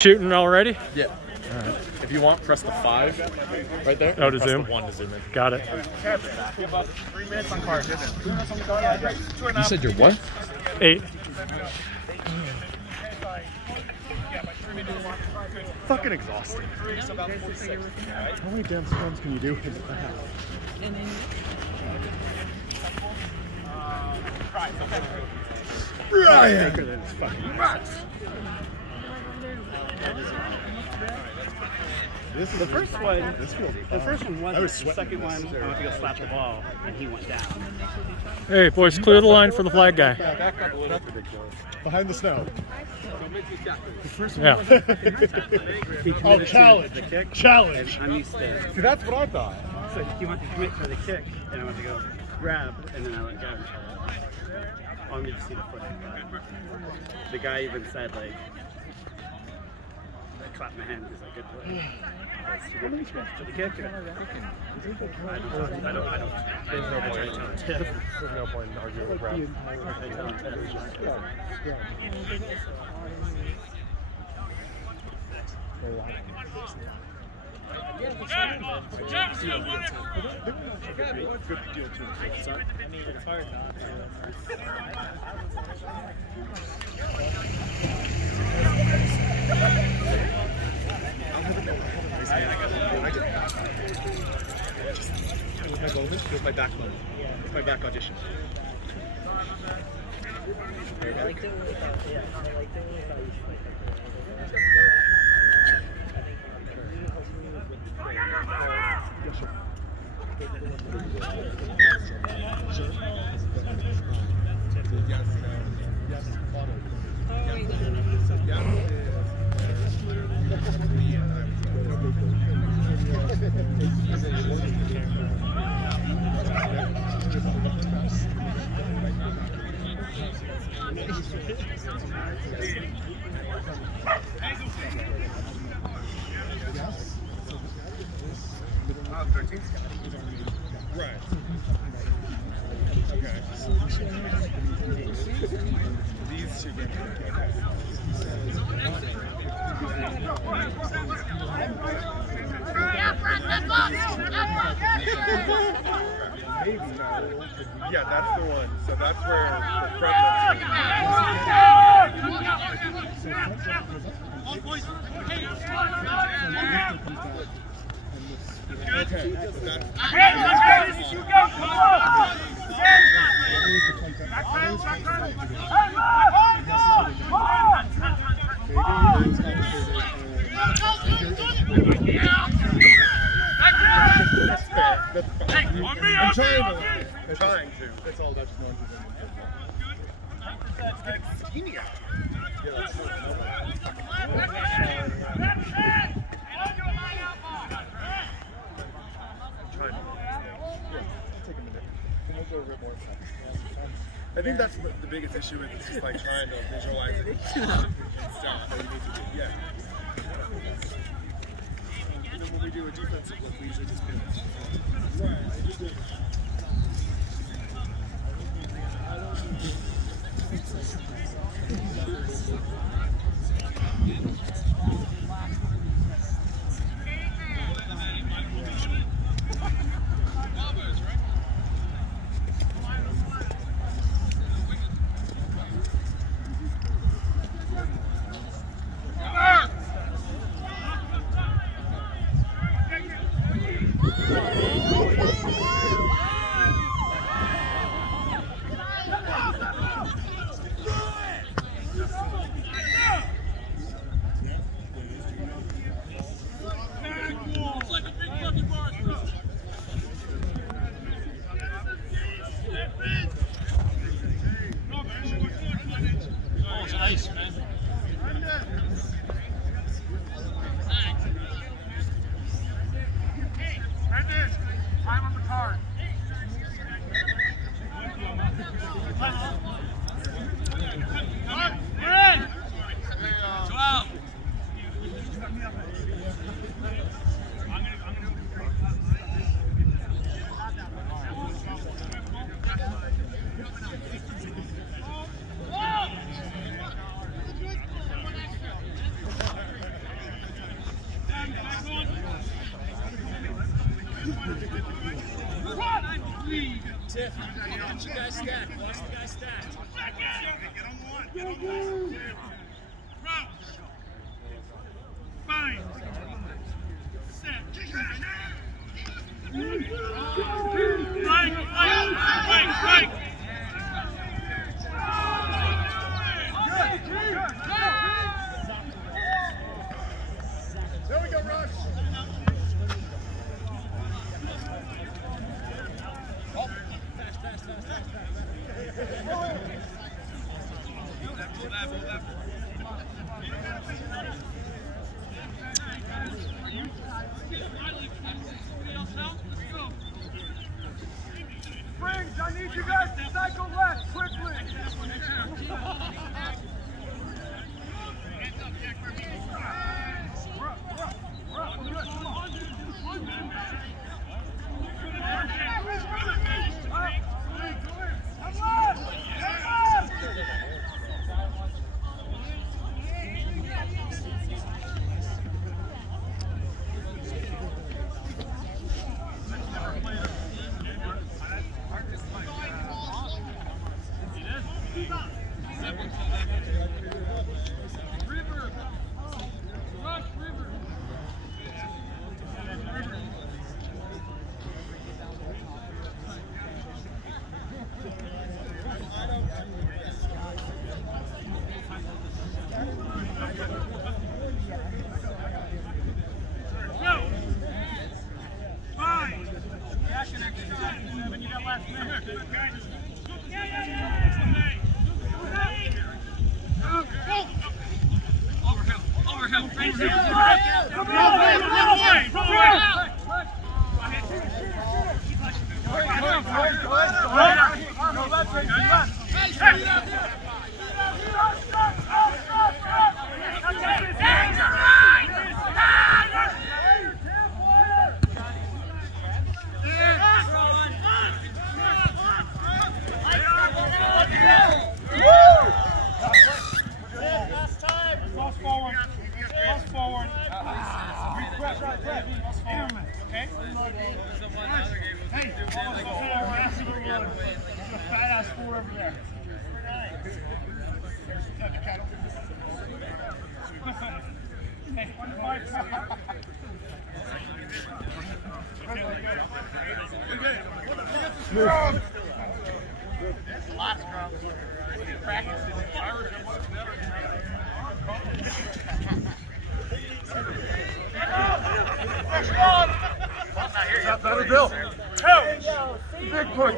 Shooting already? Yeah. All right. If you want, press the 5 right there. Oh, to press zoom? The 1 to zoom in. Got it. You said you're what? 8. Fucking exhausting. How many damn spins can you do in the half? Ryan! This fucking nuts. The first one wasn't. The second one, I went to go slap the ball, and he went down. Hey, boys, clear the line for the flag guy. Behind the snow. Yeah. Oh, challenge. The kick. Challenge. I'm used to. See, that's what I thought. So he went to commit for the kick, and I went to go grab, and then I let go. I wanted to see the foot. The guy even said, like, I clapped my hand because I could play. For the kick. I don't. There's no point. There's no point in arguing with Brad. Good deal too. I mean, it's hard not It was my back one. It's my back audition. I like doing it without, yeah, I like doing it without you. Right. Okay. These two games. Maybe. Yeah, that's the one. So that's where the front. Okay. I'm trying to. That's all that's known to them. It's getting skinny out. Yeah, that's I think that's the biggest issue with it. It's just like trying to visualize it and stuff that you need to do. Yeah. You know, when we do a defensive look, we usually just do it. Right. Tiff, watch the guy stack. Watch the guy stack. Get on the line. Get on the line. Fine. Set. Right. There we go, Rush. Springs, I need you guys to cycle left quickly.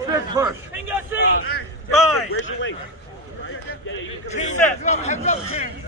Big push. Bingo C! Fine. Where's your weight? Team set. Heads up, team.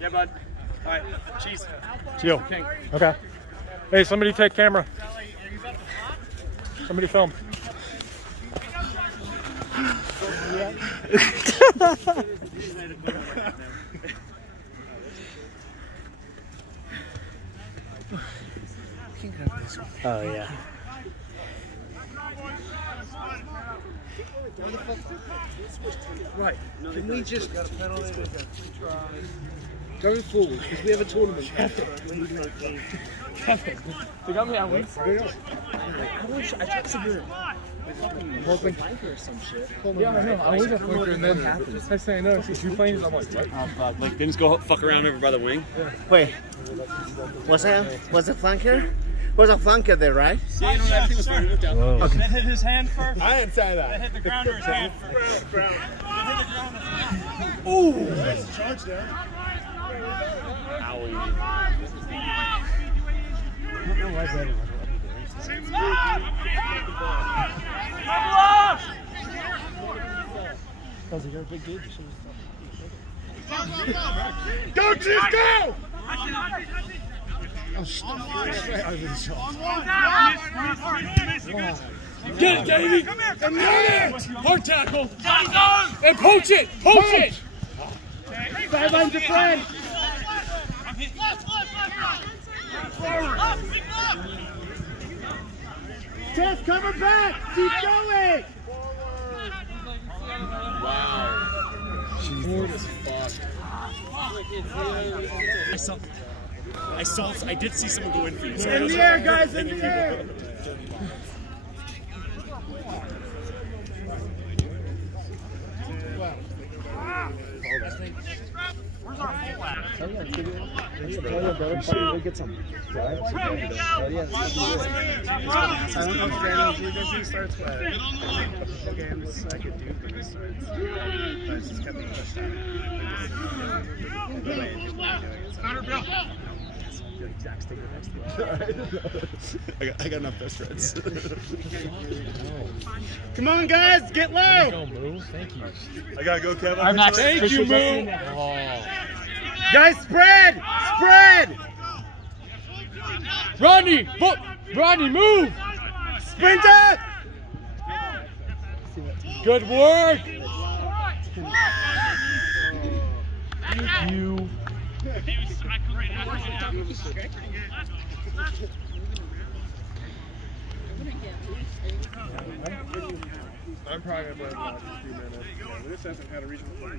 Yeah, bud. All right, cheese. Teal. Okay. Hey, somebody take camera. Somebody film. Oh, yeah. Right. Can we just go forward because we have a tournament? They got me on week. I tried to do it. Flanker or some shit. Yeah, I know. I was a flanker and then I say no. She's playing. I'm like, what? Oh, fuck. Like, didn't go fuck around over by the wing? Yeah. Wait, was a flanker? Was a flanker there, right? Yeah, you know, everything was fine. Whoa. Okay. That hit his hand first? I didn't say that. That hit the ground or his hand? Ground. Ooh! Nice charge there. Owie. Go, Chief, go! Oh, straight over the shot. Get it, Davey! And get it! Hard tackle! And poach it! Poach it! Sideline defend! Jeff, coming back! Keep going! Wow. Bored as fuck. I did see someone go in for you. So In the air, guys, in the air! Where's our flag? Get some. I don't know if Danny starts, but a couple games I could do for this. But it's just kept me pushed out. I got enough best friends. Come on, guys, get low! Don't move. Thank you. I gotta go, Kevin. I'm not. Thank you, Moo. Guys, spread! Spread! Rodney, Rodney, move! Sprinter! Good work. Thank you. I'm probably gonna play the last few minutes. Yeah, this hasn't had a reason to play.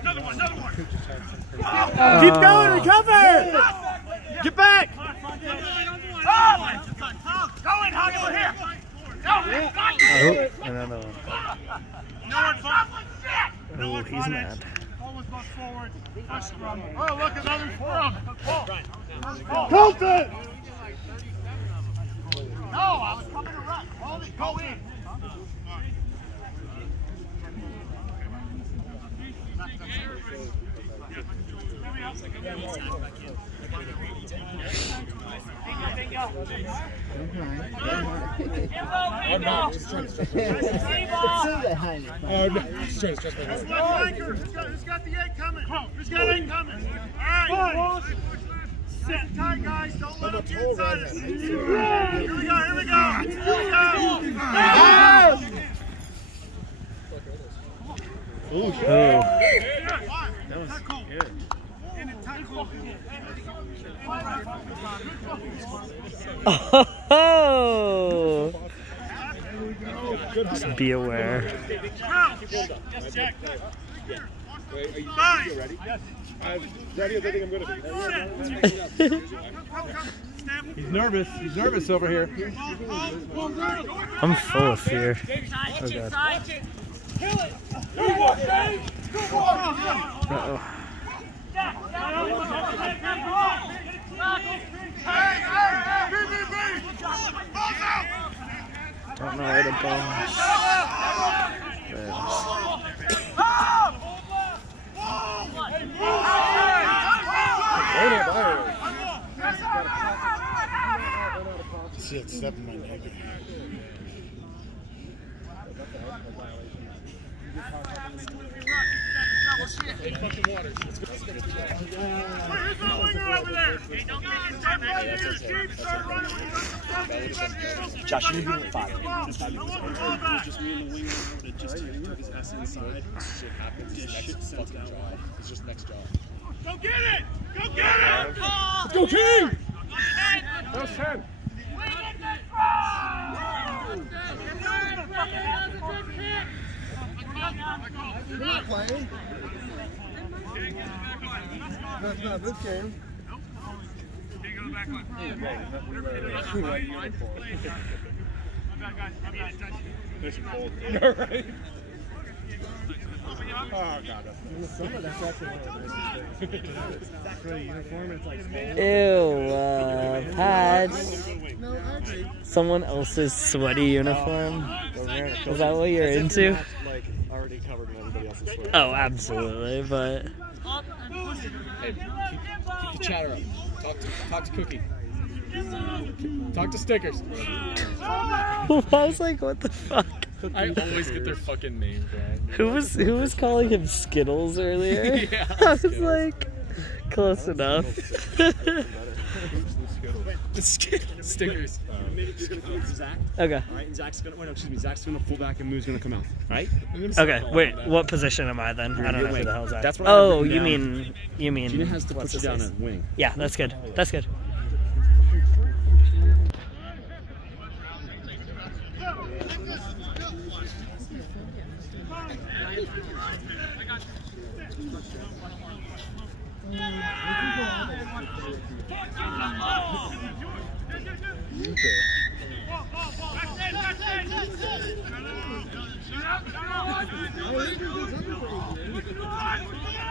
Another one. Keep going, recover! Get back! Going, Huggy, here. Oh, another one. Oh, he's mad. Almost goes forward. Oh, look, another scrum. Colton! No, I was coming to run. Hold it, go in. I'm not just trying to stress my Oh, no. Just trying to stress my Who's got the 8 coming? Who's got 8 coming? All right. Sit tight, guys. Don't let them get inside us. Here we go. Here we go. Oh. That was good. Oh! Be aware. Just check. Wait, are you ready? Yes. I'm ready as I think I'm going to be. He's nervous. He's nervous over here. I'm full of fear. Oh god. Uh-oh. Don't know where the ball is. Shit, stepping my neighbor. Where's the winger over there? Josh, you need 5. Just me and the winger would just took his ass inside. Shit happens. It's next fucking job. It's just next job. Go get it! Go get it! Let's go, King! That's 10. You're not playing. That's not this game. This is cold. All right. Oh, God. In the summer, that's actually one of the nicest things. For a uniform, it's like Ew, Patch. No, actually. Someone else's sweaty uniform. Is that what you're into? like already covered in everybody else's sweat. Oh, absolutely, but... Hey, keep the chatter up. Talk to Cookie. Talk to Stickers. I was like, what the fuck? I always get their fucking names wrong. Who was calling him Skittles earlier? Yeah, I was Skittles. like, close enough. Stickers. Maybe just gonna go to Zach. Okay. All right, and Zach's gonna. Wait, no, excuse me. Zach's gonna pull back and Moo's gonna come out. All right. Okay, wait, what position am I then? I don't know who wing. the hell's that. That's what I Oh, have written you down. mean... Gina has to what's put you his down face? at wing. Yeah, that's good. That's good.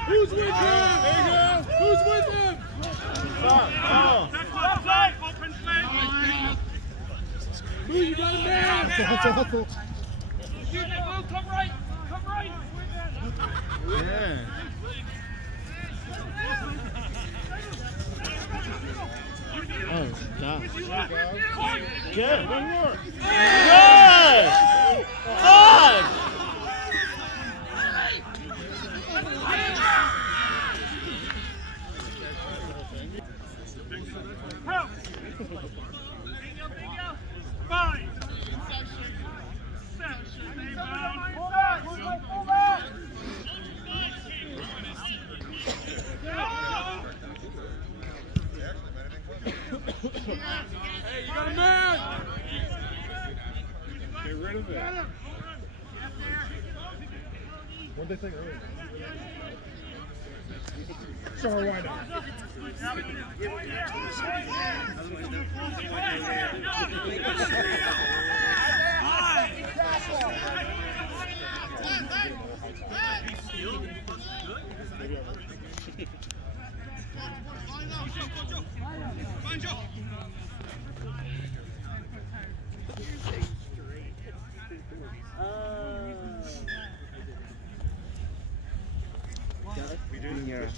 Who's with him? Who's with him? Who you got a man? Come right! Come right! Yeah. Oh, God. Good. One more. Good. Fuck. Fine! Hey, you got a man! Get rid of it. What'd they think earlier? Sure, why not?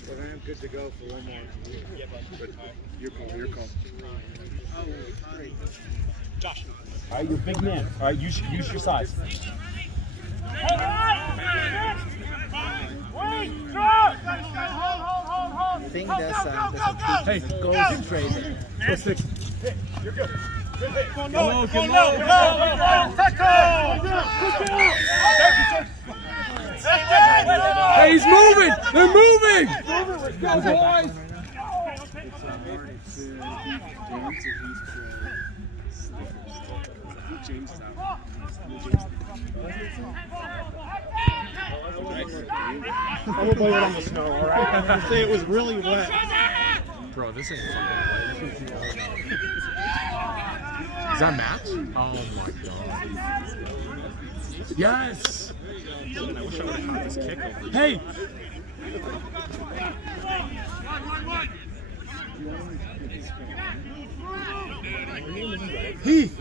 We're gonna have good to go for one more. But your call, your call. Josh. All right, you're a big man. All right, use your size. I think that's a Hey, goal trade. go six. You're good. Go low, go low. Hey, he's moving! They're moving! Let's go, boys! James is out. I'm gonna blame it on the snow, alright? Say it was really wet. Bro, this ain't fucking right. Is that Matt? Oh my god. Yes! I wish I would have caught this kick over. Hey! Heath!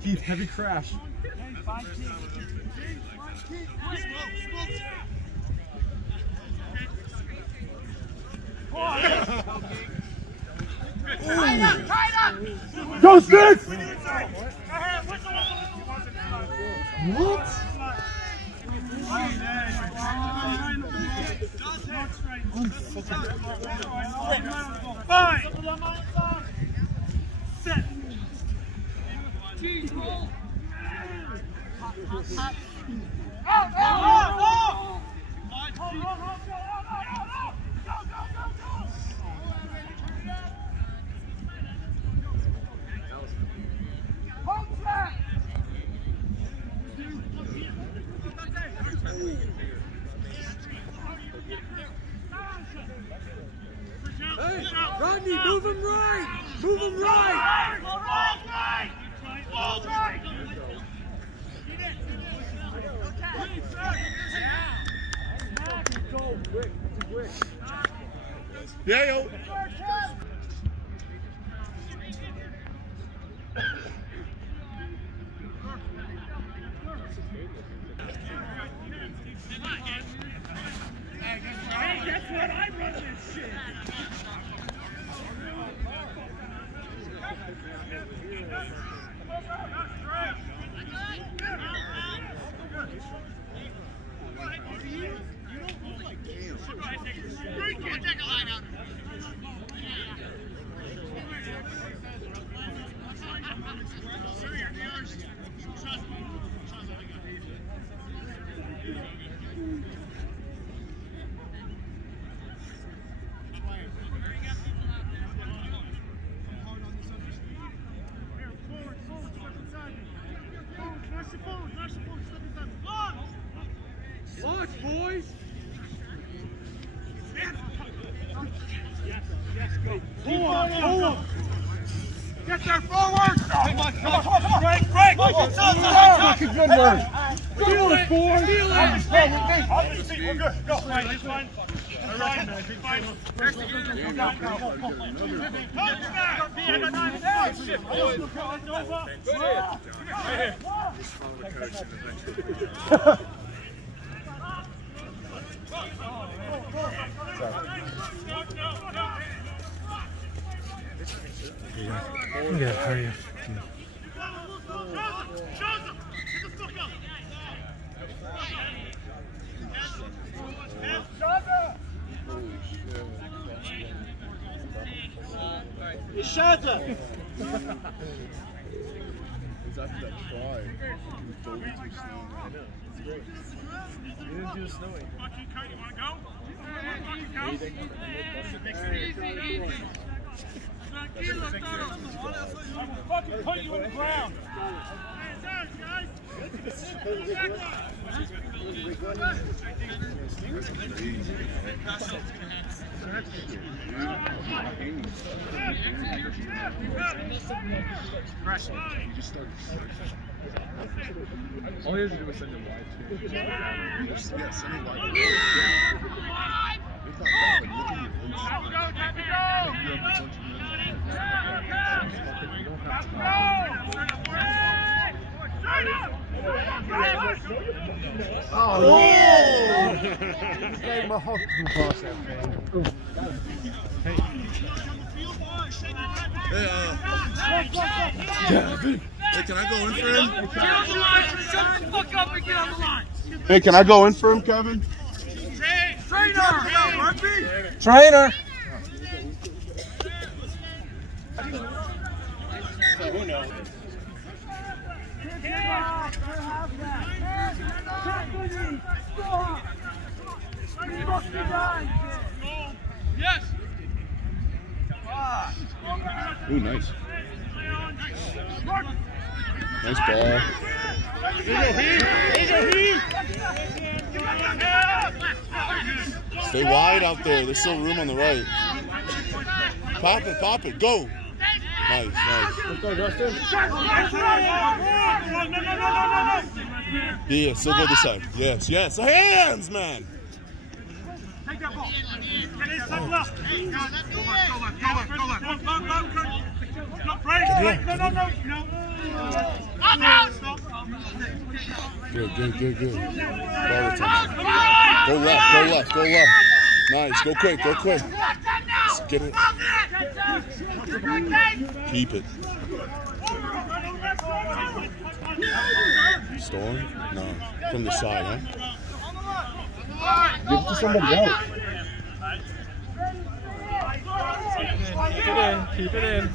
Heath, heavy crash. Go! Go, Six! What? Five. Set. Hey, Rodney, move him right! Move him right! Yeah, yo. Hey, guess what? I run this shit. Watch, boys! Get there forward! Come on, break! Fucking good work. Feel it, boys! Feel it! We're good. Go. Right, this one. All right, man. Good, how are you? Shada! It's after that try. He dove too slow. It's great. He didn't do the snowy. You want to go? I will fucking put you on the ground. All he has to do is send him wide too. Yeah, send him wide. If not that, but look at your inside. Oh, yeah! Gave him a hospital pass that thing. Hey, can I go in for him? Get on the line! Shut the fuck up and get on the line! Hey, can I go in for him, Kevin? Trainer! Trainer! Who knows? Yes! Ooh, nice. Nice ball. Stay wide out there. There's still room on the right. Pop it, go. Nice. Let's go, Justin. Yeah, still go this side. Yes. Hands, man. Take that ball. Get inside left. Go left. No, break. No. Good. Ball retention. Go left. Nice. Go quick. Just get it. Keep it. Storm? No. From the side, huh? Give it to somebody else. Keep it in.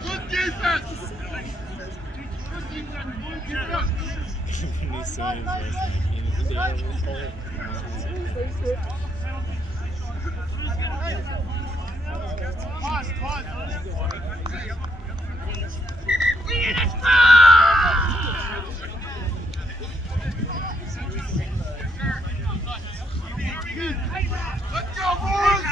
Good defense! Let's go, boys!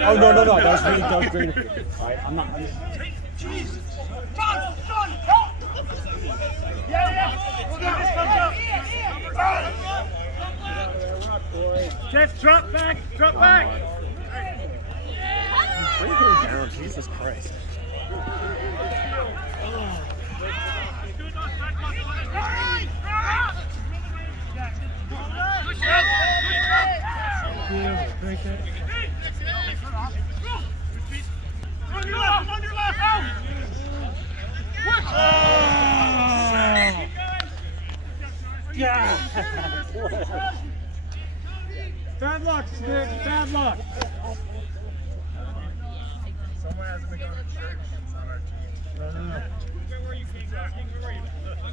Oh, no, that was great. All right, I'm not. Jeff, drop back! Drop back! Where are you going down? Jesus Christ. Bad luck, Smith. Bad luck. Someone hasn't been going to church since on our team. Where were you, King? Where were you?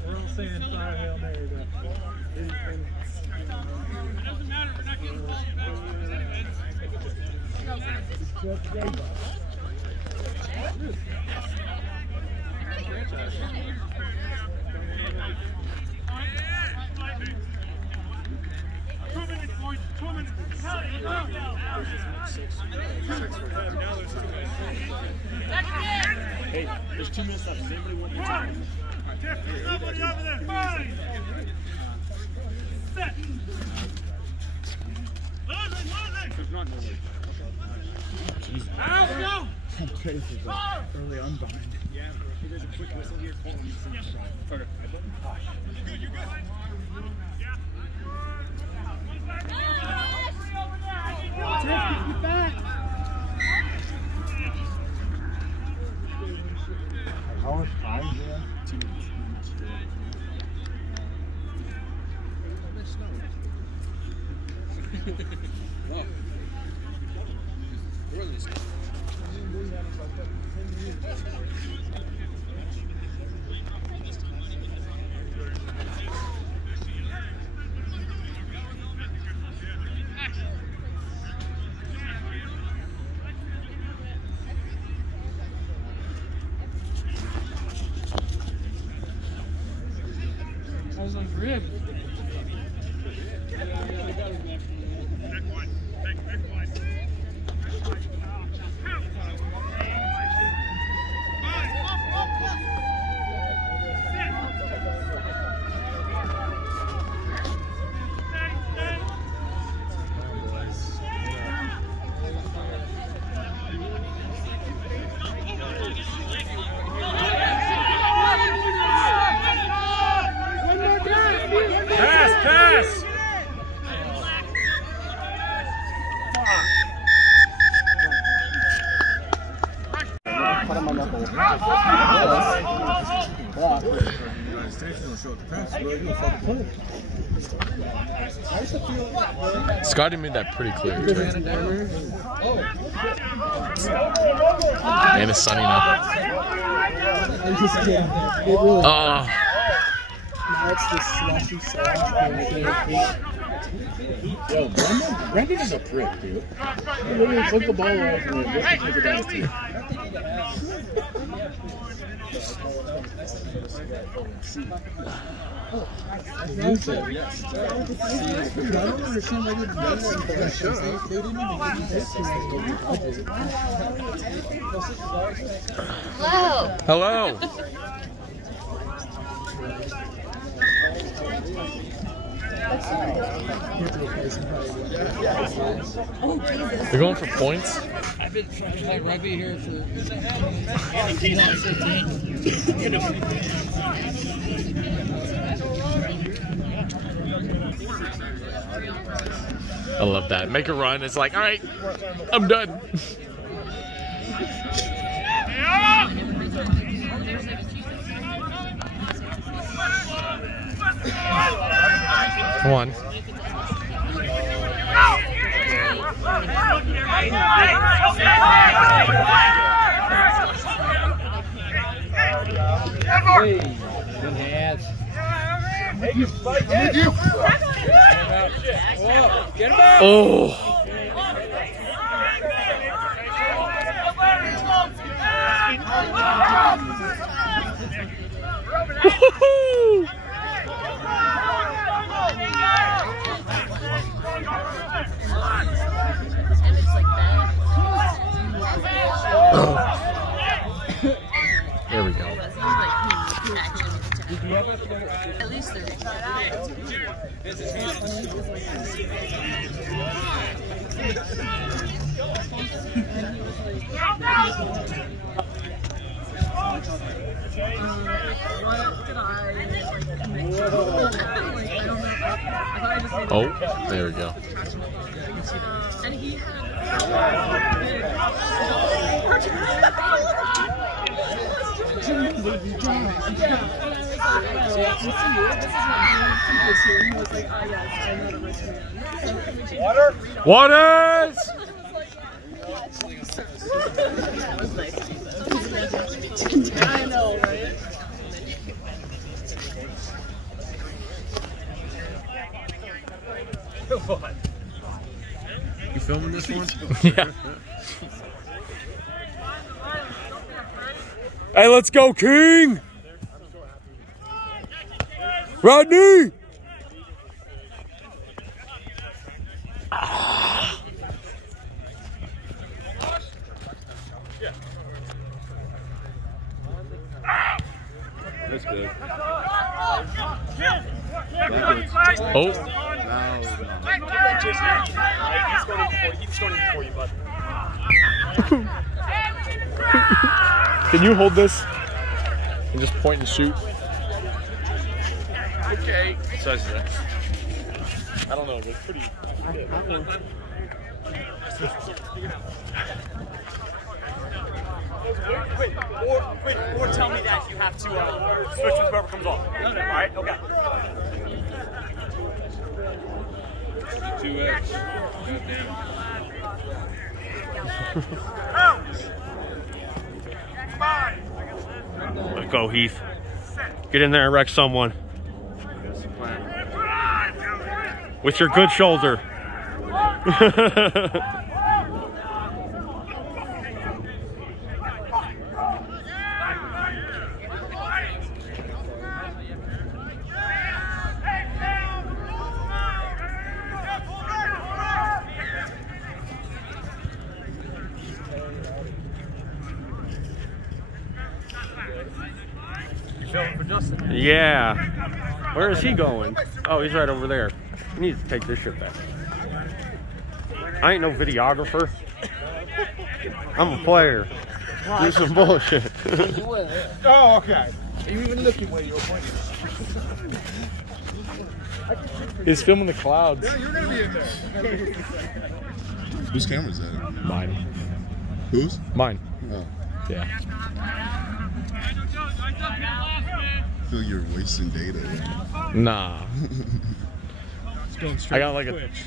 We're all saying fire Hail Mary, but It doesn't matter. We're not getting called back. Hey, there's 2 minutes left. Does anybody want to There's nobody over there. Fine. Set. Losing. There's not nobody. Out, go. I'm crazy for early unbind. Yeah, if there's a quick whistle here, call him. Okay. You're good. Take it back. How much time, yeah? 2 minutes. Wow. Really? How's those ribs? Scotty made that pretty clear. And it's sunny now. Oh. That's the slushy sauce. Yo, Brandon is a prick, dude. He literally took the ball away from him just to take it out. I don't understand why they didn't Hello. They're going for points? I've been trying to play rugby here for 15. I love that. Make a run. It's like, all right, I'm done. Come on. Hey, good hands. Get him out. Oh. Woohoo! There we go. At least 30. Oh, there we go. And he Waters! I know, right? You filming this one? Yeah. Hey, let's go, King! Rodney! That's good. Oh. He's going before you, bud. Can you hold this and just point and shoot? Okay. Size is that? I don't know, it's pretty. Or tell me that you have to switch with whoever comes off. Alright, okay. 2X. Let's go, Heath. Get in there and wreck someone. With your good shoulder. Yeah. Where is he going? Oh, he's right over there. He needs to take this shit back. I ain't no videographer. I'm a player. Do some bullshit. Oh, okay. You even looking where you're pointing. He's filming the clouds. Yeah, you're gonna be in there. Whose camera is that? Mine. Whose? Mine. Oh. Yeah. I feel like you're wasting data. Nah. It's going straight I got like Twitch.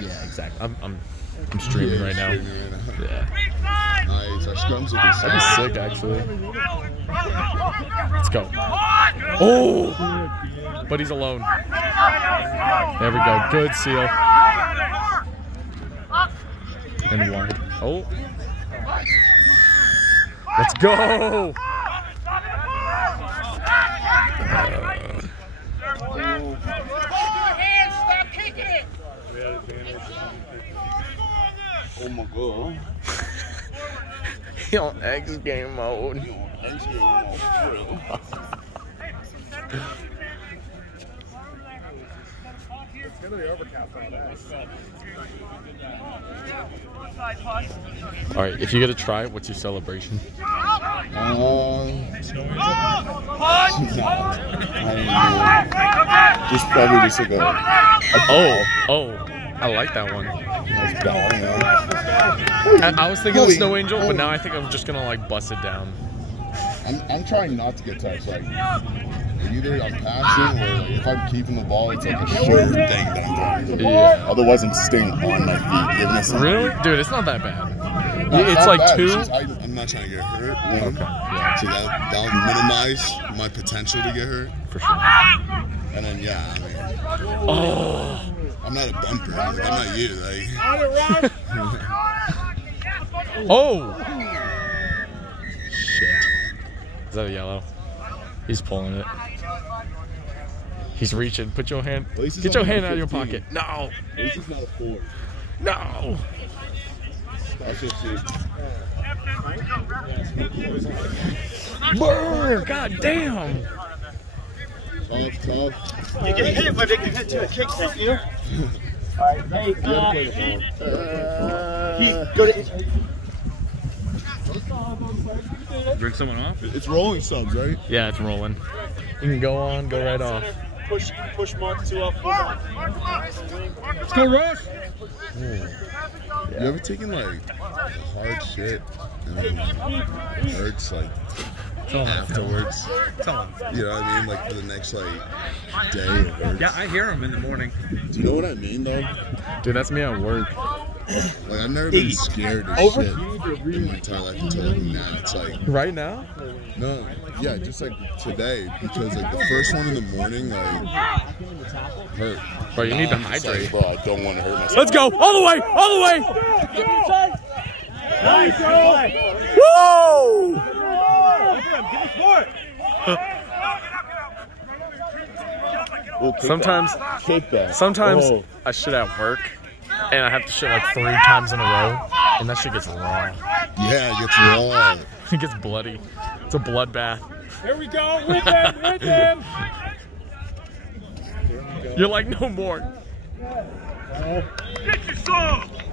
yeah, exactly. I'm streaming right now. Yeah. Nice. Our scrum's looking That'd be sick. sick, actually. Let's go. Oh! But he's alone. There we go. Good seal. And wide. Oh. Let's go! Oh my god. He on X game mode. All right, if you get a try, what's your celebration? Just probably just like a Oh, I like that one. nice ball, man. I was thinking of Snow Angel, but now I think I'm just gonna like bust it down. I'm trying not to get touched. Like either I'm passing or like, if I'm keeping the ball, it's like a sure thing that I'm going to. Yeah. Otherwise, I'm staying on my feet. Giving it some Really? Dude, it's not that bad. Not It's that like bad, 2. it's just I'm not trying to get hurt. One. Okay. Yeah. So that'll minimize my potential to get hurt. For sure. And then yeah, I mean, Oh. I'm not a bumper. I'm not you. Like. Oh. Shit. Is that a yellow? He's pulling it. He's reaching. Put your hand. At least it's Get your only hand out of your 15. pocket. No. At least it's not a 4. No. That's 15. Burr. God damn. Tough. You can hit it, but they can hit to a kick, thank you. Alright, hey, go to Bring someone off? It's rolling subs, right? Yeah, it's rolling. You can go on, go right off. push Mark 2 up. Let's go, Rush! You ever taken like hard shit and then hurts like afterwards? You know what I mean? Like for the next like day it hurts. Yeah, I hear him in the morning. Do you know what I mean though? Dude, that's me at work. Like I've never been scared of shit in my entire life until like now. It's like Right now? no, yeah, just like today because like the first one in the morning like hurt. Bro, you need to I'm just hydrate. like, bro, I don't want to hurt myself. Let's go! All the way! All the way! Nice, Woo! Sometimes Oh. I shit at work and I have to shit like 3 times in a row and that shit gets raw. Yeah, it gets raw. It gets bloody. It's a bloodbath. Here we go, with him! You're like, no more.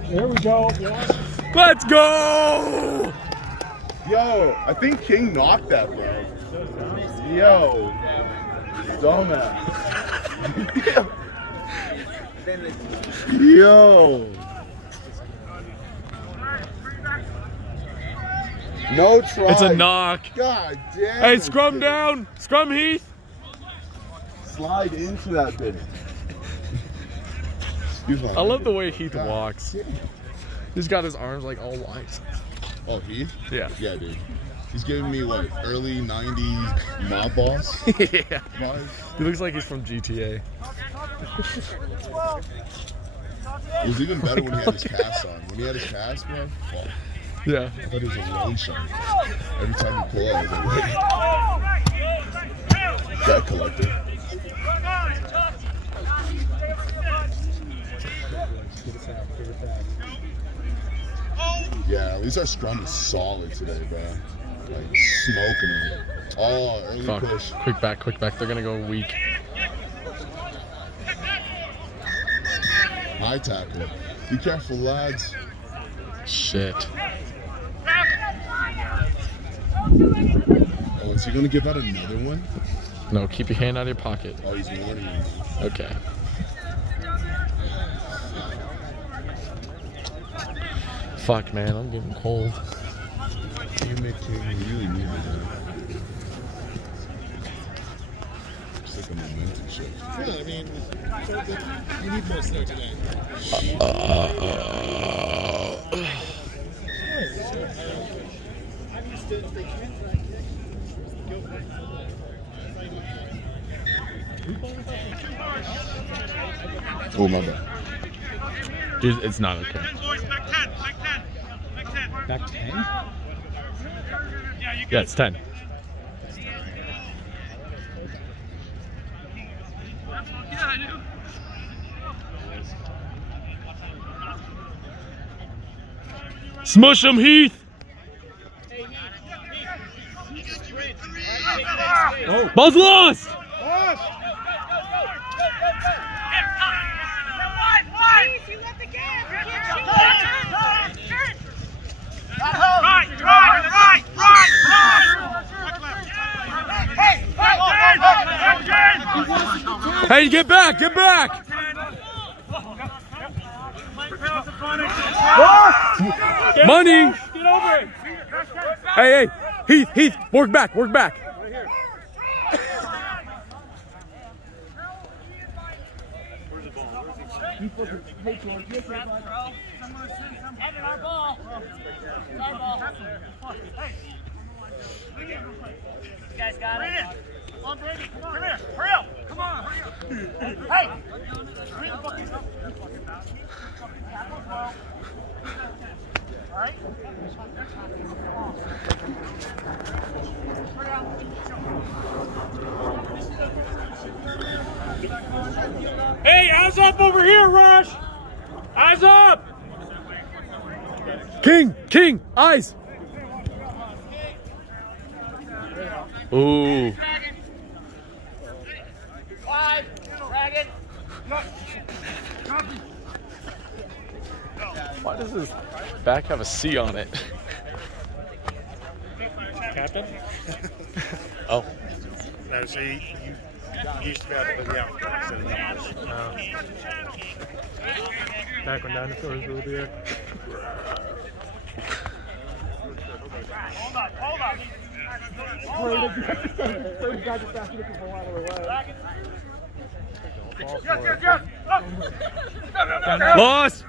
Here we go. Let's go! Yo, I think King knocked that, bro. Yo, dumbass. Yo. No try. It's a knock. God damn. Hey, it. scrum down. Scrum Heath. Slide into that bitch. Excuse me. I love the way Heath walks. He's got his arms like all wide. Oh, Heath? Yeah. Yeah, dude. He's giving me like early 90s mob boss Yeah. vibes. He looks like he's from GTA. It was even better when he had his cast on. When he had his cast, bro, fuck. Yeah. I thought he was a loan shark. Every time he pulled out, I was like, wait. Debt collector. Yeah, at least our scrum is solid today, bro. Like, smoking it. Oh, early Fuck. push. Quick back, quick back. They're gonna go weak. High tackle. Be careful, lads. Shit. Oh, is he gonna give out another one? No, keep your hand out of your pocket. Oh, he's warning me. Okay. Fuck, man, I'm getting cold. You make King really needed that. It's like a momentum shift. Yeah, I mean, you need most there today. Oh, my bad. Dude, it's not okay. Back 10? Yeah, it's 10. Smush him, Heath! Oh. Ball's lost! Hey, get back, get back! Money! Get over it! Hey, Heath, work back, work back. You guys got it? Come on, Brady. Come here. Hurry up. Come on. Hurry up. Hey! Bring the fucking up. All right? Hey, eyes up over here, Rush! Eyes up! King, eyes! Ooh. Wide. Dragon. Why does his back have a C on it? Captain? Oh. No, see, you used to be able to put the outfits in the numbers. Back when dinosaurs were there. Hold on. Yes. Lost!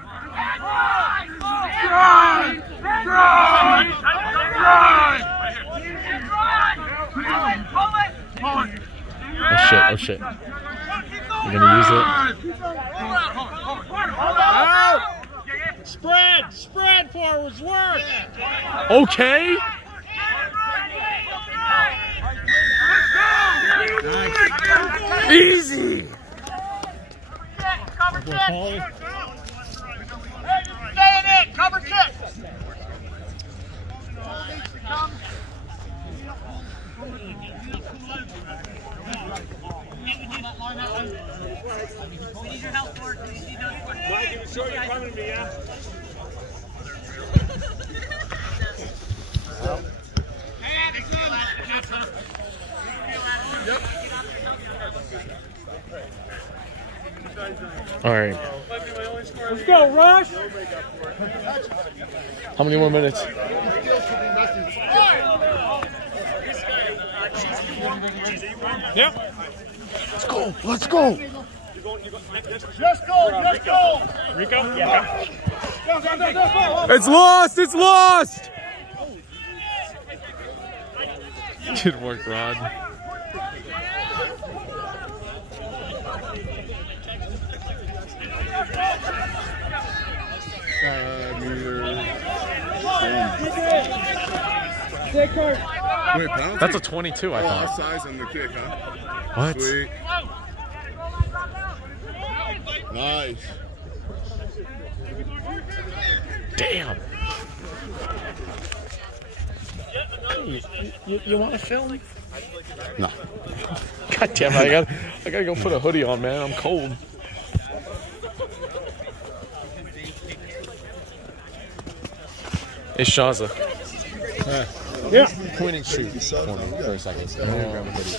Oh shit. You're gonna use it? Spread forwards, work! Okay! Easy! Cover kick! Hey, stay in it! Cover kick! We need your help, Ford. Mike, you sure you're coming to me, yeah? All right. Let's go, Rush! How many more minutes? Yep. Let's go! Just go! Rico? Yeah. Go. It's lost! Good work, Rod. Wait, penalty? That's a 22, I thought. Offsides on the kick, huh? What? Sweet. Nice. Damn. You want to film? No. God damn it, I gotta go put a hoodie on, man. I'm cold. Hey, Shaza. Yeah. Point and shoot for me, 30 seconds. I'm gonna grab a hoodie.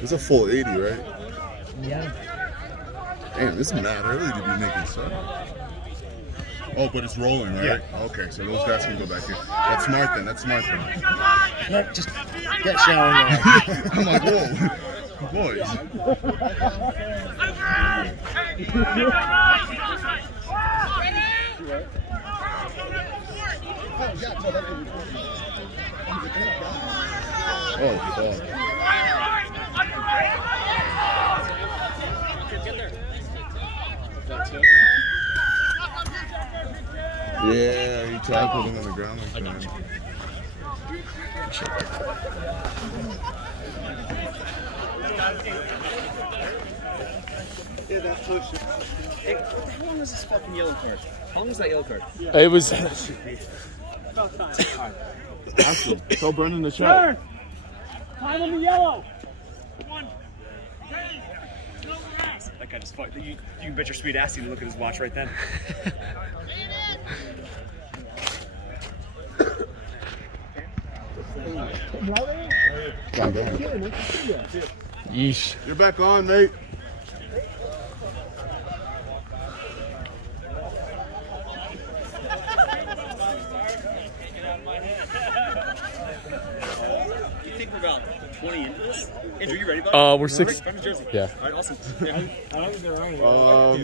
It's a full 80, right? Yeah. Damn, this is mad early to be making stuff. Oh, but it's rolling, right? Yeah. Okay, so those guys can go back here. That's smart then. That's smart then. Yeah, just get showering. I'm like, whoa, boys. Oh, fuck. Yeah, he tackled him on the ground like that. Yeah, that push. Hey, how long is this fucking yellow card? How long is that yellow card? It was. Tell Brendan to shot. Time on the yellow. That guy just fucked. You can bet your sweet ass he didn't look at his watch right then. Yeesh. You're back on, mate. You think we're about 20 into this? Andrew, you ready, bud? We're 6. Yeah. All right, awesome.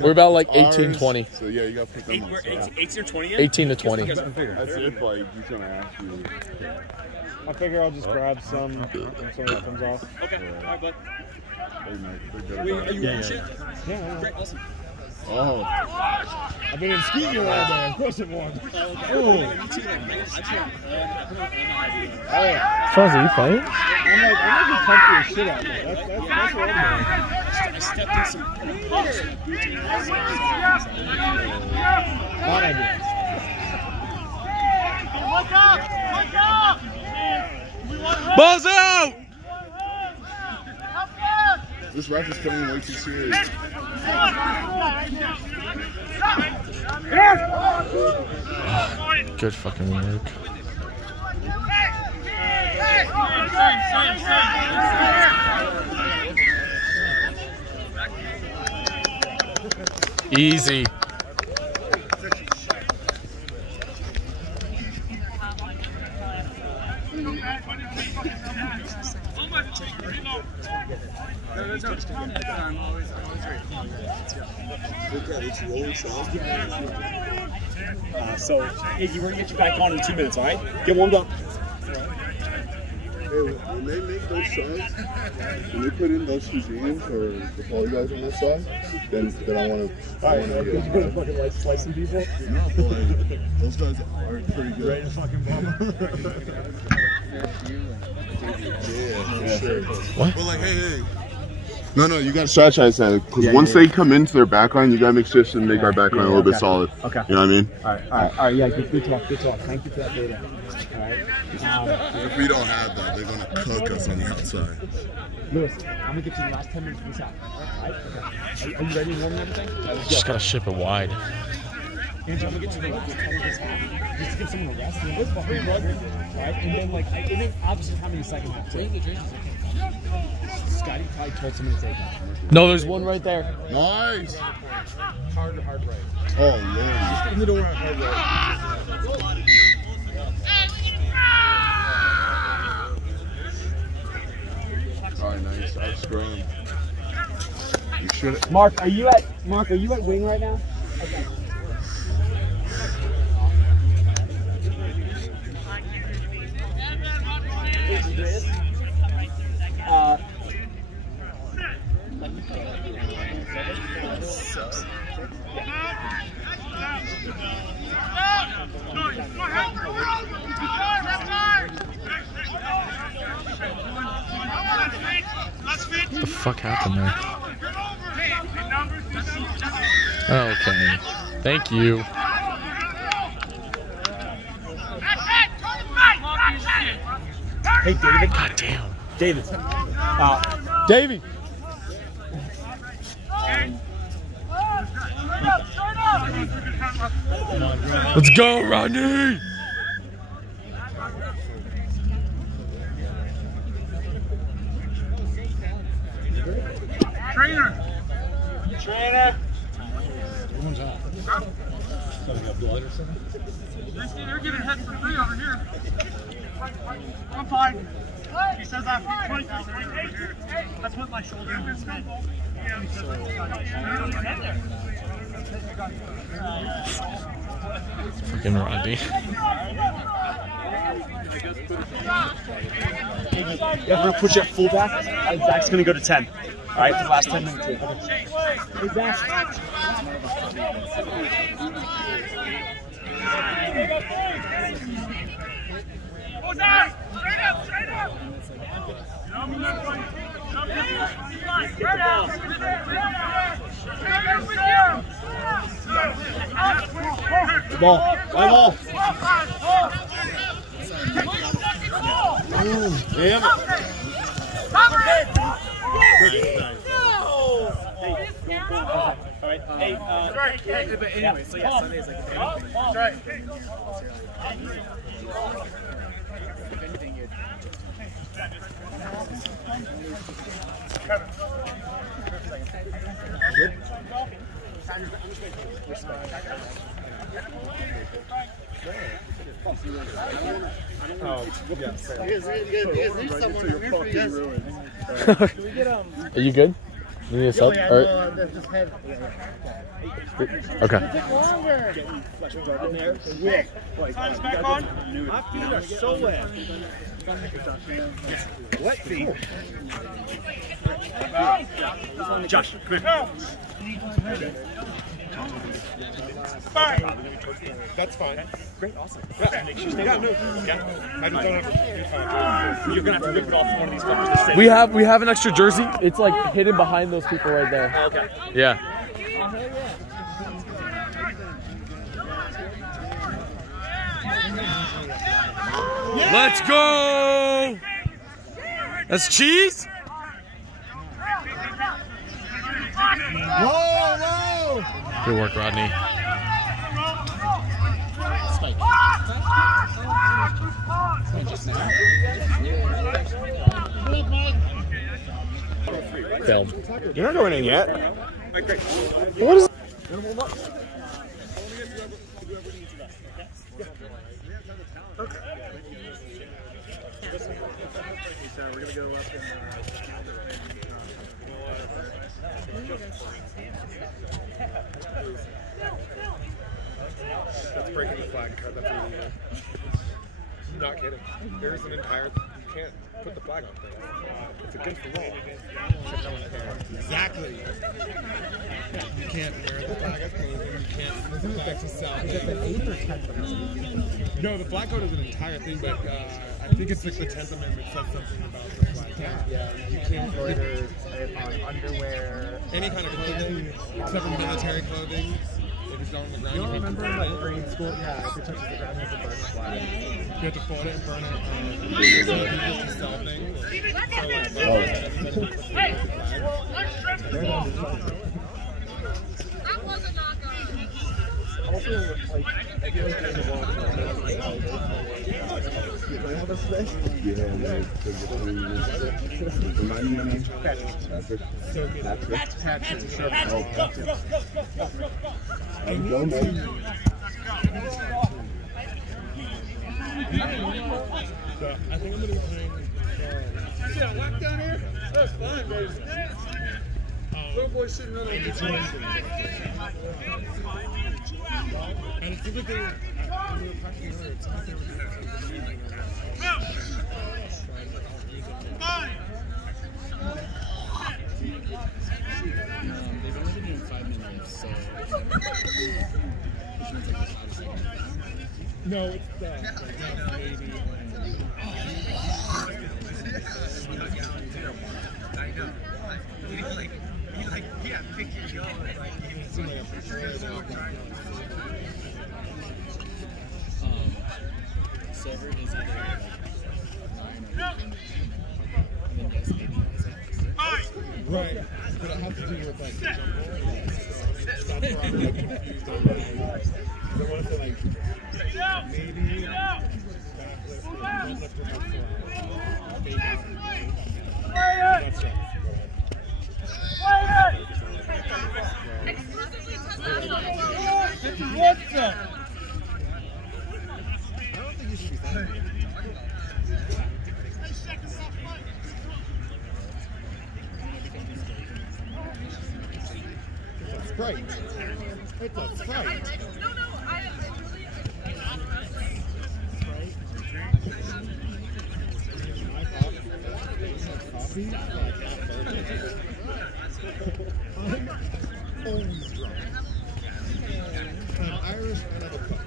We're about like 18, 20. So yeah, you got to put them on. 18 or 20 in? 18 to 20. That's it, like, he's going to ask you. I figure I'll just grab some when somebody comes off. Okay, all right, bud. Wait, are you wearing shit? Yeah. Great, awesome. Oh. I've been in ski gear all day. Of course it won. Fonzie, you playing? I'm like comfy as shit out there. That's what I'm doing. I stepped in some Bad idea. Look up! Look up! Balls out! This ref is coming way too serious. Good fucking work. Easy. So, Iggy, we're going to get you back on in 2 minutes, all right? Get warmed up. Hey, when they make those shots, when they put in those Suzannes or the poly guys on this side, then I want to. Alright, you're going to fucking like slicing people? No, boy, those guys are pretty good. Ready to fucking bomb. Yeah, for sure. What? But like, hey. No, you got to strategize that because once they come into their backline, you got to make shifts and make our backline a little bit solid. Okay. You know what I mean? All right. Yeah, good talk. Thank you for that data. All right. If we don't have that, they're going to cook us on the outside. Lewis, I'm going to get you the last 10 minutes of this out. All right? Okay. Are you ready to warm everything? Just gotta ship it wide. Andrew, I'm going to get you the last 10 minutes of this out. Just to give someone a rest. And then fucking run. All right? And then, like, and then obviously how many seconds half too. Scotty probably told someone to take that. No, there's one right there. Nice. Hard right. Oh, Lord. In the door on hard right. All right, nice. Out scrum. You should. Mark, are you at wing right now? Okay. What the fuck happened there? Okay. Thank you. Hey, David. God damn. David. Davey. Let's go, Rodney. Trainer! Trainer. One's out. Something got blood or something? They're giving head for free over here. I'm fine. He says I have 20,000 over here. Let's put my shoulder in his head. Freaking Rodney. Yeah, we're gonna put you at fullback. Zach's gonna go to 10. All right, for the last 10 minutes. Hey, Zach. Go Zach! Straight up! Straight up! Straight up! Ball. Ball. Damn it. Alright, hey, but anyway, so yeah, Sunday is like if anything. That's right. If anything, you'd. Good. Oh, yeah. Are you good? You need us up? Okay. Time's back on. My feet are so wet. Wet feet. Josh, come here. That's fine. Great, awesome. Yeah, no, okay. I just don't have You're gonna have to rip it off one of these fuckers. We have an extra jersey. It's like hidden behind those people right there. Okay. Yeah. Let's go! That's cheese? Whoa! Good work, Rodney. Film. You're not going in yet. What is We're gonna go up That's breaking the flag card. That's illegal. Not kidding. There's an entire. You can't put the flag on things. It's against the law. Exactly. You can't wear the flag as clothing. You can't. That's a salad. Is it the 8th or 10th Amendment? No, the flag code is an entire thing, but I think it's like the 10th Amendment says something about the flag. Yeah, you can't embroider on underwear. Any kind of clothing, except for military clothing. If it's on the ground, you remember like grade school? Yeah, if it touches the ground, you have to burn the flag. You have to fold it and burn it. So people can sell things. That was a knockout. Also, like, I feel like there's a wall I think I'm going to be playing. Yeah, walk down here? That's fine, baby. Little boy shouldn't know that. And it's a good thing. We were practicing earlier. It's not they've only been doing 5 minutes, so. No, it's that. Maybe. I know. Yeah, pick your gun. Silver is either 9 or 10. And then yes, maybe 6. Right. But it has to do with like the jump ball. That's where I'm like confused on that. I want to like maybe weightlifter has to fake out. That's right. fright. It's a fright. Coffee? I'm always drunk. I'm Irish and I'm a cook.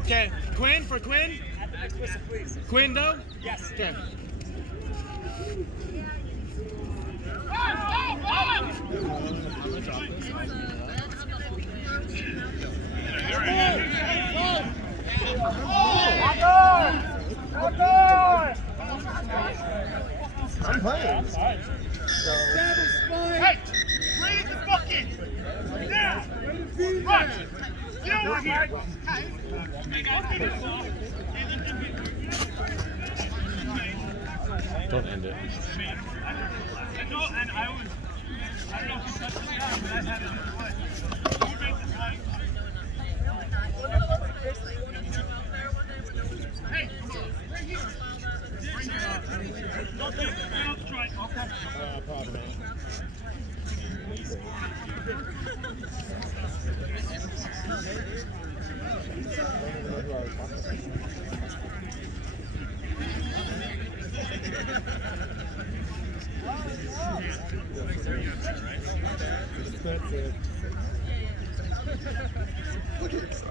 Okay, Quinn for Quinn? At the next whistle, please. Quinn, though? Yes. Okay. I'm playing. Hey, read the bucket. Now, watch. Get over here. Don't end it. No, and I don't know if you touched this guy, but I had it in the way. You make this play. Hey, come on. Right here. Okay, don't try. Okay. Probably not. Expensive. Look at this.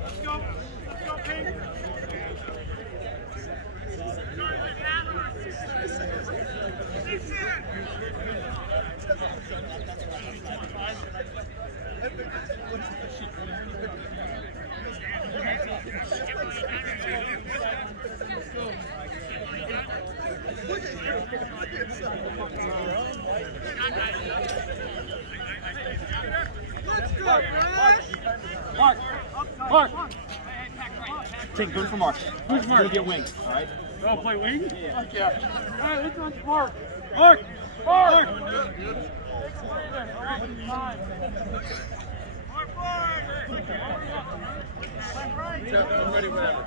Let's go. Let's go, Pete. Mark! Take good for Mark. Who's Mark? You'll get wings, alright? Go play wing? Yeah. Yeah. All right, this one's Mark. Mark! Mark! I'm ready, whatever.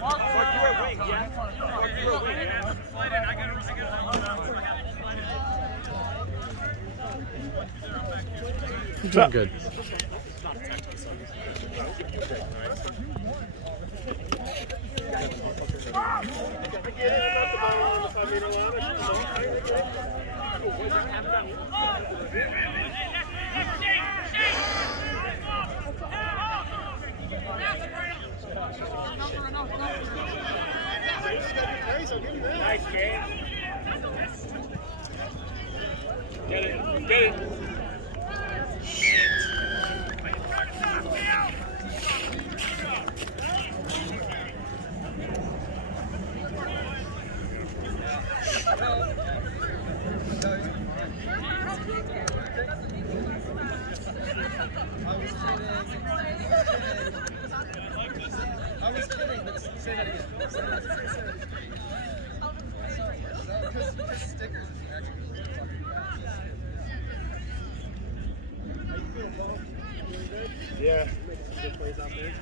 Mark, you were wing, yeah? Mark, you were wing, yeah? Slide in, I got him. You're doing good. Nice, James. Get it. Get it. I was kidding, but say that again. Because stickers is actually really fucking bad. Yeah. Good plays out there.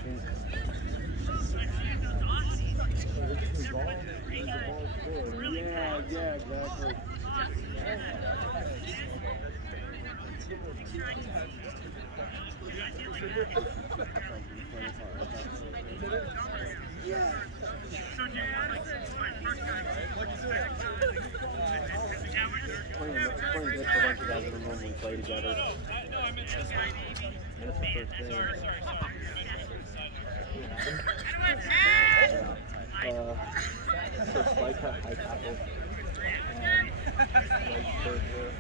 Yeah, exactly. Playing good for a bunch of guys that don't normally play together. And it's the first thing. First spike cut, high tackle. Right first there.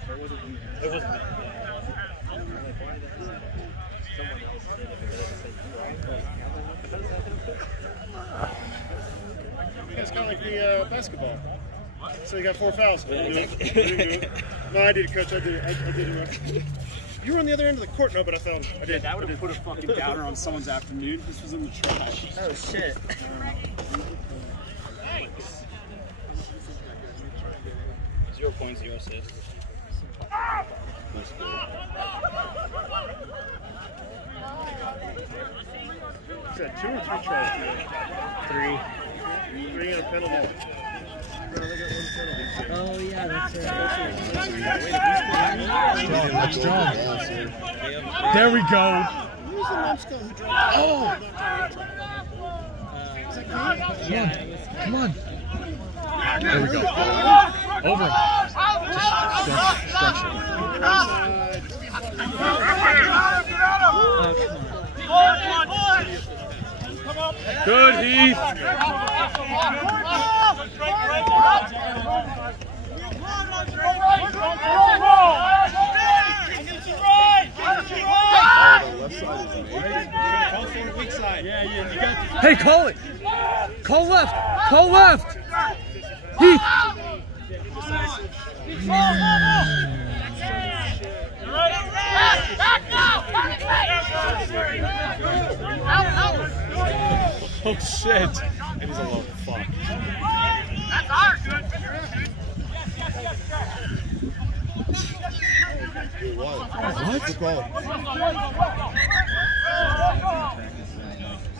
It wasn't me. Someone else said it, It's kind of like the basketball. So you got 4 fouls. No, I did it, coach. I did it. You were on the other end of the court. No, but I fouled him. I did. That would have put a fucking downer on someone's afternoon. This was in the trash. Oh shit. 0 points, 0 assists. Is that 2 or 3 tries today? 3. 3 and a penalty. Oh, yeah, that's Let's go. There we go. Oh! Come on. There we go. Over him. Just stretch it. Good, Heath. Hey, call it. Call left. Call left. Heath. Oh shit! It was a low fuck. That's ours. What? What's the call?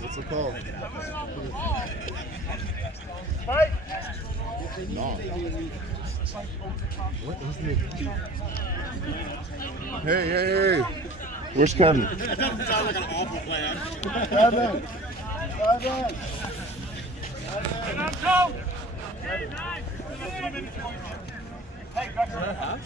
What's the call? No. What is it? Hey. Where's Kevin? That doesn't sound like an awful plan. Kevin. Hey, Becker.